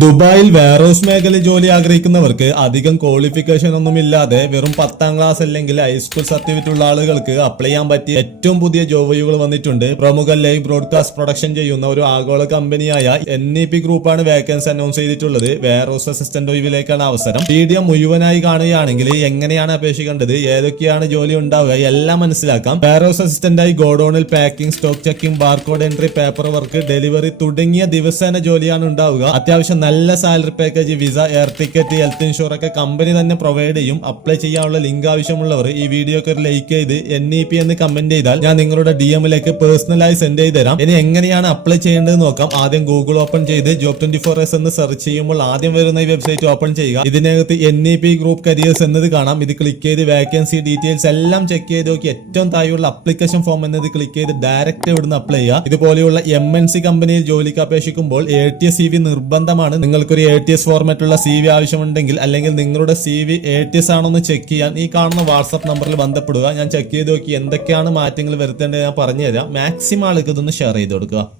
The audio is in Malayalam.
ദുബായിൽ വെയർഹൗസ് മേഖലയിൽ ജോലി ആഗ്രഹിക്കുന്നവർക്ക് അധികം ക്വാളിഫിക്കേഷൻ ഒന്നുമില്ലാതെ വെറും 10ാം ക്ലാസ് അല്ലെങ്കിൽ ഹൈസ്കൂൾ സർട്ടിഫിക്കറ്റ് ഉള്ള ആളുകൾക്ക് അപ്ലൈ ചെയ്യാൻ പറ്റിയ ഏറ്റവും പുതിയ ജോബുകൾ വന്നിട്ടുണ്ട്. പ്രമുഖ ലൈവ് ബ്രോഡ്കാസ്റ്റ് പ്രൊഡക്ഷൻ ചെയ്യുന്ന ഒരു ആഗോള കമ്പനിയായ NEP ഗ്രൂപ്പാണ് വേക്കൻസി അനൗൺസ് ചെയ്തിട്ടുള്ളത്. വെയർഹൗസ് അസിസ്റ്റന്റ് ഒഴിവിലേക്കാണ് അവസരം. വീഡിയോ മുഴുവനായി കാണുകയാണെങ്കിൽ എങ്ങനെയാണ് അപേക്ഷിക്കേണ്ടത്, ഏതൊക്കെയാണ് ജോലി ഉണ്ടാവുക എല്ലാം മനസ്സിലാക്കാം. വെയർഹൗസ് അസിസ്റ്റന്റായി ഗോഡൌണിൽ packing, stock checking, barcode entry, paper work, delivery തുടങ്ങിയ ദിവസേന ജോലിയാണ് ഉണ്ടാവുക. അത്യാവശ്യം നല്ല salary package, visa, air ticket, health insurance ഒക്കെ കമ്പനി തന്നെ പ്രൊവൈഡ് ചെയ്യും. അപ്ലൈ ചെയ്യാനുള്ള ലിങ്ക് ആവശ്യമുള്ളവർ ഈ വീഡിയോക്ക് ഒരു ലൈക്ക് ചെയ്ത് NEP എന്ന് കമന്റ് ചെയ്താൽ ഞാൻ നിങ്ങളുടെ DM-ലേക്ക് പേഴ്സണലായി സെൻഡ് ചെയ്ത് തരാം. ഇനി എങ്ങനെയാണ് അപ്ലൈ ചെയ്യേണ്ടത് നോക്കാം. ആദ്യം ഗൂഗിൾ ഓപ്പൺ ചെയ്ത് job24s എന്ന് സെർച്ച് ചെയ്യുമ്പോൾ ആദ്യം വരുന്ന ഈ വെബ്സൈറ്റ് ഓപ്പൺ ചെയ്യുക. ഇതിനകത്ത് NEP ഗ്രൂപ്പ് കരിയേഴ്സ് എന്നത് കാണാം. ഇത് ക്ലിക്ക് ചെയ്ത് വേക്കൻസി ഡീറ്റെയിൽസ് എല്ലാം ചെക്ക് ചെയ്ത് നോക്കി ഏറ്റവും താഴെയുള്ള അപ്ലിക്കേഷൻ ഫോം എന്നത് ക്ലിക്ക് ചെയ്ത് ഡയറക്റ്റ് ഇവിടുന്ന് അപ്ലൈ ചെയ്യുക. ഇതുപോലെയുള്ള MNC കമ്പനിയിൽ ജോലിക്ക് അപേക്ഷിക്കുമ്പോൾ ATS CV നിർബന്ധമാണ്. നിങ്ങൾക്കൊരു ATS ഫോർമാറ്റുള്ള CV ആവശ്യമുണ്ടെങ്കിൽ അല്ലെങ്കിൽ നിങ്ങളുടെ CV ATS ആണോന്ന് ചെക്ക് ചെയ്യാൻ ഈ കാണുന്ന വാട്സ്ആപ്പ് നമ്പറിൽ ബന്ധപ്പെടുക. ഞാൻ ചെക്ക് ചെയ്ത് നോക്കി എന്തൊക്കെയാണ് മാറ്റങ്ങൾ വരുത്തേണ്ടത് ഞാൻ പറഞ്ഞുതരാം. മാക്സിമം ആൾക്ക് ഇതൊന്ന് ഷെയർ ചെയ്ത് കൊടുക്കുക.